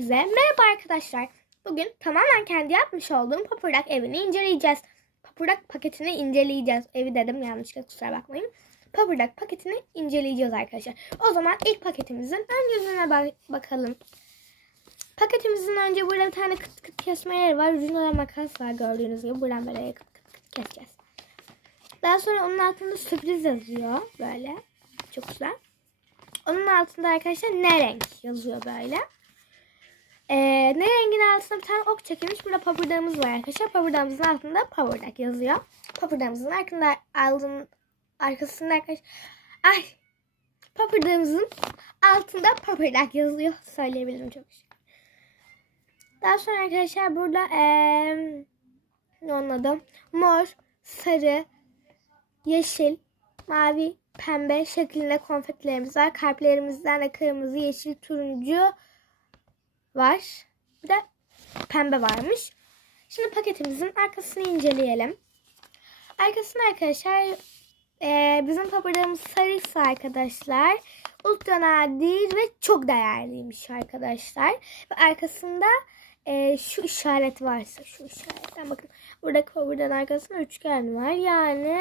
Hepinize merhaba arkadaşlar. Bugün tamamen kendi yapmış olduğum papırdak evini inceleyeceğiz. Papırdak paketini inceleyeceğiz. Evi dedim yanlışlıkla kusura bakmayın. Papırdak paketini inceleyeceğiz arkadaşlar. O zaman ilk paketimizin ön yüzüne ba- bakalım. Paketimizin önce burada bir tane kıt kıt kesme yeri var. Ucunda da makas var gördüğünüz gibi. Buradan böyle kıt kıt kıt keseceğiz. Daha sonra onun altında sürpriz yazıyor. Böyle. Çok güzel. Onun altında arkadaşlar ne renk yazıyor böyle. Ee, ne rengin altında bir tane ok çekilmiş. Burada papırdağımız var arkadaşlar. Papırdağımızın altında papırdak yazıyor. Papırdağımızın arkında aldığın arkasında arkadaşlar. Ay. Papırdağımızın altında papırdak yazıyor. Söyleyebilirim çok şey. Daha sonra arkadaşlar burada ee, ne onun adı? Mor, sarı, yeşil, mavi, pembe şeklinde konfetilerimiz var. Kalplerimizden de kırmızı, yeşil, turuncu var. Bir de pembe varmış. Şimdi paketimizin arkasını inceleyelim. Arkasında arkadaşlar e, bizim papırdağımız sarıysa arkadaşlar ultra nadir ve çok değerliymiş arkadaşlar. Ve arkasında e, şu işaret varsa şu işaretten bakın. Buradaki papırdağın arkasında üçgen var. Yani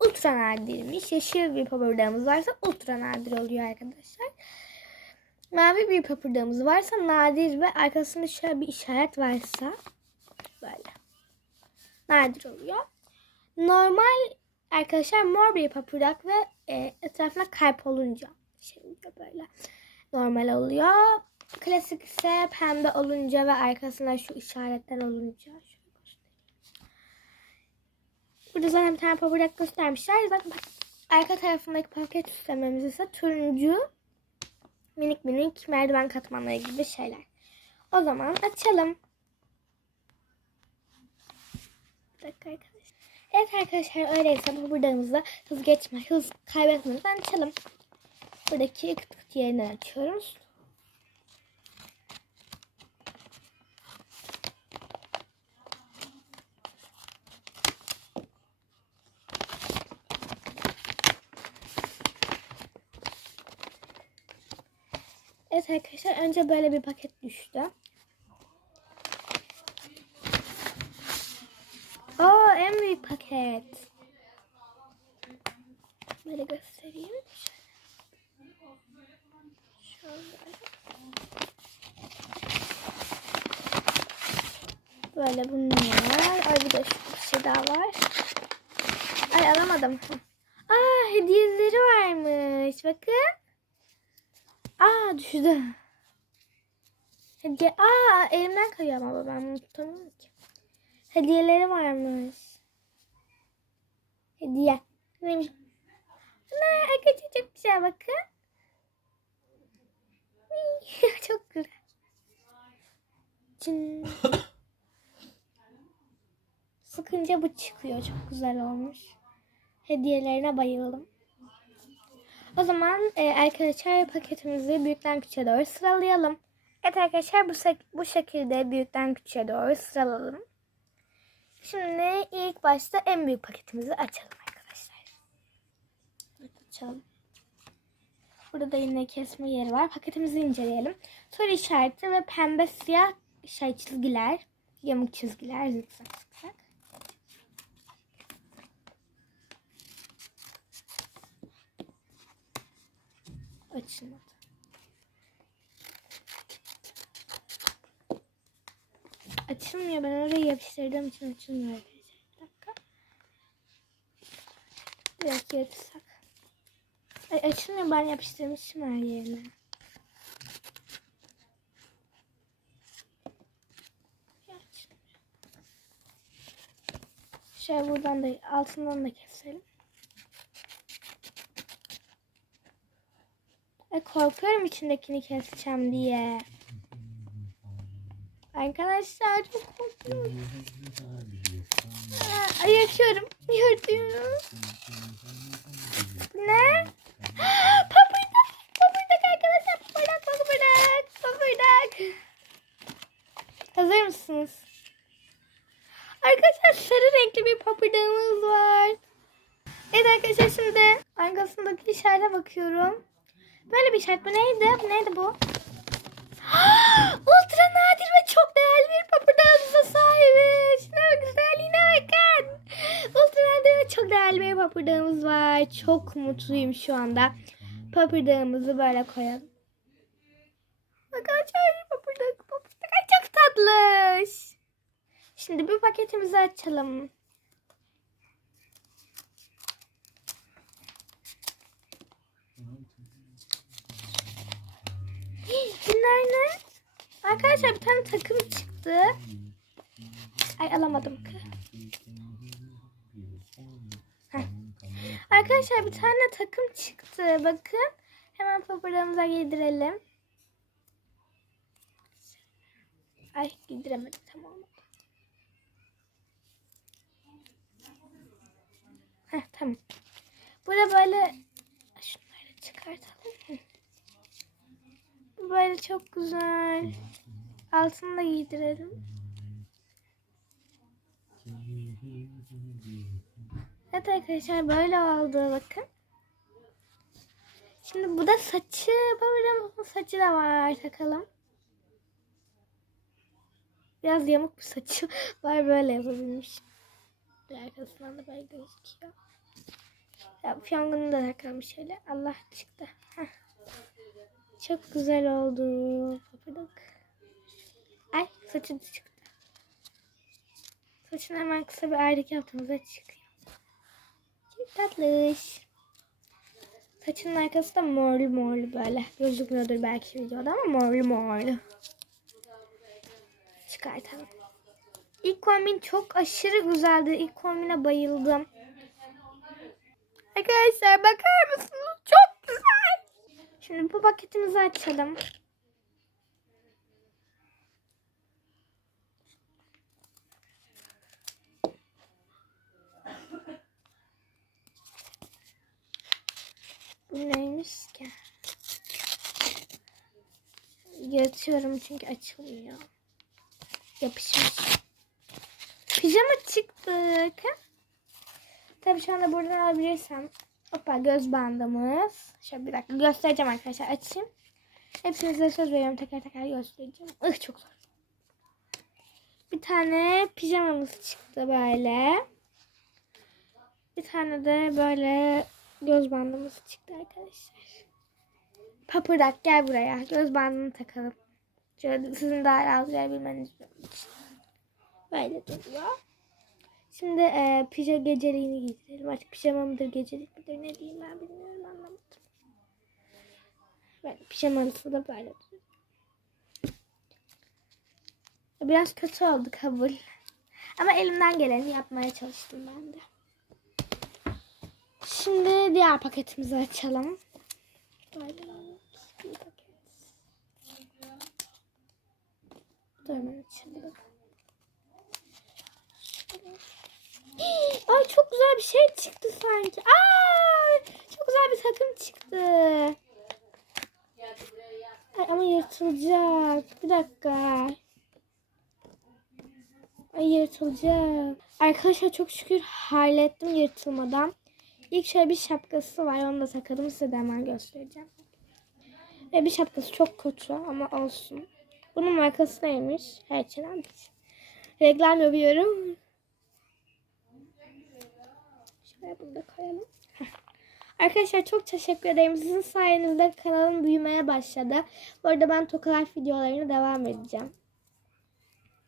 ultra nadirmiş. Yeşil bir papırdağımız varsa ultra nadir oluyor arkadaşlar. Mavi bir papırdağımız varsa nadir ve arkasında şöyle bir işaret varsa böyle nadir oluyor. Normal arkadaşlar mor bir papırdak ve e, etrafına kalp olunca şey oluyor böyle normal oluyor. Klasik ise pembe olunca ve arkasında şu işaretten olunca. Burada zaten bir tane papırdak göstermişler. Zaten arka tarafındaki paket süslememiz ise turuncu minik minik merdiven katmanları gibi şeyler. O zaman açalım. Bir dakika arkadaşlar. Evet arkadaşlar öyleyse papırdağımızı hız geçme, hız kaybetmeden açalım. Buradaki kıt kıt yerinden açıyoruz. Evet arkadaşlar önce böyle bir paket düştü. Aa en büyük paket. Böyle göstereyim. Böyle bunlar. Ay bir de şu bir şey daha var. Ay alamadım. Aa hediyeleri varmış. Bakın. Aa düştü. Hediye. Aa elimden kayıyor ama ben bunu tutamıyorum ki. Hediyeleri varmış. Hediye. Neymiş? Ne? Arkadaşlar çok güzel bakın. çok güzel. Cin. Sıkınca bu çıkıyor. Çok güzel olmuş. Hediyelerine bayıldım. O zaman e, arkadaşlar paketimizi büyükten küçüğe doğru sıralayalım. Evet arkadaşlar bu, bu şekilde büyükten küçüğe doğru sıralayalım. Şimdi ilk başta en büyük paketimizi açalım arkadaşlar. Evet, açalım. Burada da yine kesme yeri var. Paketimizi inceleyelim. Soru işareti ve pembe siyah şey çizgiler. Yamuk çizgiler. Zıkzak Açılmadı. Açılmıyor. Ben oraya yapıştırdığım için açılmıyor. Bir dakika. Bir dakika yapışsak. Ay açılmıyor. Ben yapıştırmışım her yerine. Şöyle buradan da altından da keselim. Korkuyorum içindekini keseceğim diye. Arkadaşlar çok korkuyorum. Ay. Yırtıyorum. Bu ne? Papırdak. Papırdak arkadaşlar. Papırdak, papırdak, papırdak. Hazır mısınız? Arkadaşlar sarı renkli bir papırdağımız var. Evet arkadaşlar şimdi arkasındaki işarete bakıyorum. Böyle bir işaret. Bu neydi? Bu neydi bu? Ultra nadir ve çok değerli bir papırdağımıza sahibiz. Şuna bak güzelliğine bakın. Ultra nadir ve çok değerli bir papırdağımız var. Çok mutluyum şu anda. Papırdağımızı böyle koyalım. Bakalım şöyle papırdak. Papırdak Ay, çok tatlış. Şimdi bir paketimizi açalım. Bunlar ne? Arkadaşlar bir tane takım çıktı. Ay alamadım. Heh. Arkadaşlar bir tane takım çıktı. Bakın. Hemen papırlarımıza giydirelim. Ay giydiremedim tamam. Heh tamam. Burada böyle şunları çıkartalım. Böyle çok güzel. Altını da giydirelim. Evet arkadaşlar böyle oldu bakın. Şimdi bu da saçı. Babamın saçı da var takalım. Biraz yamuk bir saçı var böyle yapabilmiş. Arkasından da böyle gözüküyor. Ya fiyongunu da takalım şöyle. Allah çıktı. Heh. Çok güzel oldu. Papadık. Ay saçı da çıktı. Saçını hemen kısa bir ayrık yaptığımızda çıkıyor. Çok tatlış. Saçının arkası da morlu morlu böyle. Gözükmüyordur belki videoda ama morlu morlu. Çıkartalım. İlk kombin çok aşırı güzeldi. İlk kombine bayıldım. Arkadaşlar bakar mısınız? Şimdi bu paketimizi açalım. Bu neymiş ki? Yatıyorum çünkü açılmıyor. Yapışmış. Pijama çıktı. Bakın. Tabii şu anda buradan alabilirsem. Hoppa göz bandımız. Şöyle bir dakika göstereceğim arkadaşlar. Açayım. Hepsini söz veriyorum. Teker teker göstereceğim. Ih çok zor. Bir tane pijamamız çıktı böyle. Bir tane de böyle göz bandımız çıktı arkadaşlar. Papırdak gel buraya. Göz bandını takalım. Şöyle sizin daha rahat görebilmeniz için. Böyle duruyor. Şimdi e, pija geceliğini giydirelim. Artık pijama mıdır gecelik midir ne diyeyim ben bilmiyorum anlamadım. Böyle pijaması da böyle duruyor. Biraz kötü oldu kabul. Ama elimden geleni yapmaya çalıştım ben de. Şimdi diğer paketimizi açalım. Dur hemen açalım. Ay çok güzel bir şey çıktı sanki. Aa, çok güzel bir takım çıktı. Ay, ama yırtılacak. Bir dakika. Ay yırtılacak. Arkadaşlar çok şükür hallettim yırtılmadan. İlk şöyle bir şapkası var. Onu da takalım. Size de hemen göstereceğim. Ve bir şapkası çok kötü ama olsun. Bunun markası neymiş? Her şeyden Reklam yapıyorum. Şöyle bunu da koyalım. Arkadaşlar çok teşekkür ederim. Sizin sayenizde kanalım büyümeye başladı. Bu arada ben Tokalar videolarına devam edeceğim.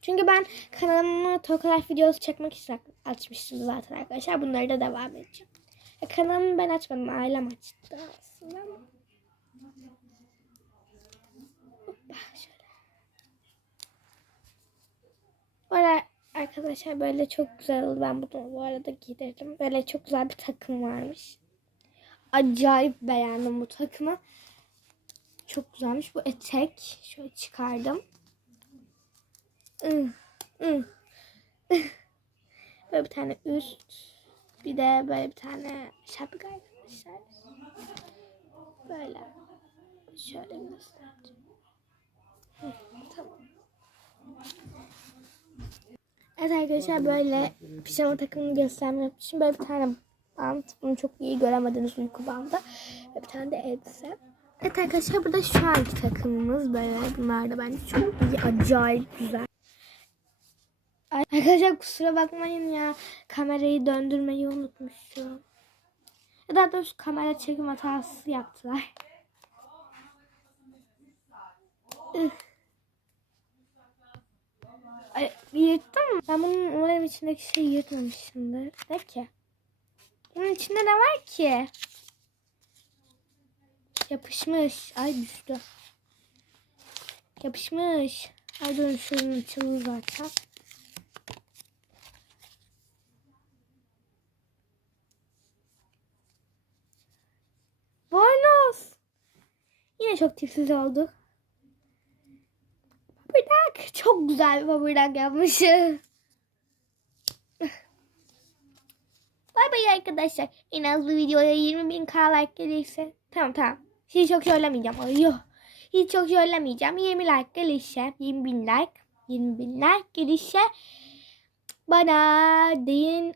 Çünkü ben kanalımı Tokalar videosu çekmek için açmıştım zaten arkadaşlar. Bunları da devam edeceğim. E, kanalımı ben açmadım. Ailem açtı aslında ama. Hoppa şöyle. Bu arkadaşlar böyle çok güzel oldu. Ben bunu bu arada giydirdim. Böyle çok güzel bir takım varmış. Acayip beğendim bu takımı. Çok güzelmiş. Bu etek. Şöyle çıkardım. Böyle bir tane üst. Bir de böyle bir tane şapka arkadaşlar. Böyle. Şöyle göstereceğim. Tamam. Evet arkadaşlar böyle pijama takımını göstermek için böyle bir tane bant. Bunu çok iyi göremediniz uyku bandı. Ve bir tane de elbise. Evet arkadaşlar burada şu anki takımımız böyle. Bunlar da bence çok iyi. Acayip güzel. Arkadaşlar kusura bakmayın ya. Kamerayı döndürmeyi unutmuşum. Daha doğrusu kamera çekim hatası yaptılar. Üh. Ay, yırttım mı? Ben bunun umarım içindeki şeyi yırtmamışımdır. Ne ki? Bunun içinde ne var ki? Yapışmış. Ay düştü. Yapışmış. Ay şunun açıldı zaten. Bornoz. Yine çok tipsiz olduk. Çok güzel bir papırdak yapmışız. Bay bay arkadaşlar. En az bu videoya 20 bin k like gelirse. Tamam tamam. Hiç çok söylemeyeceğim. Ay yok. Hiç çok söylemeyeceğim. 20 like gelirse. 20 bin like. 20 bin like gelirse. Bana deyin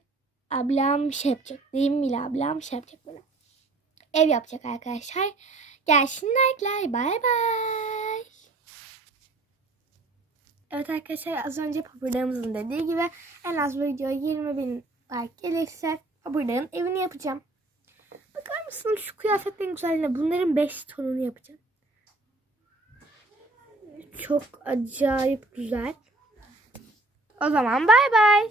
ablam şey yapacak. Deyin bile ablam şey yapacak bana. Ev yapacak arkadaşlar. Gelsin like'lar. Bay bay. Evet arkadaşlar az önce papırdağımızın dediği gibi en az bu videoya 20 bin like gelirse papırdağın evini yapacağım. Bakar mısınız şu kıyafetlerin güzelliğine? Bunların 5 tonunu yapacağım. Çok acayip güzel. O zaman bay bay.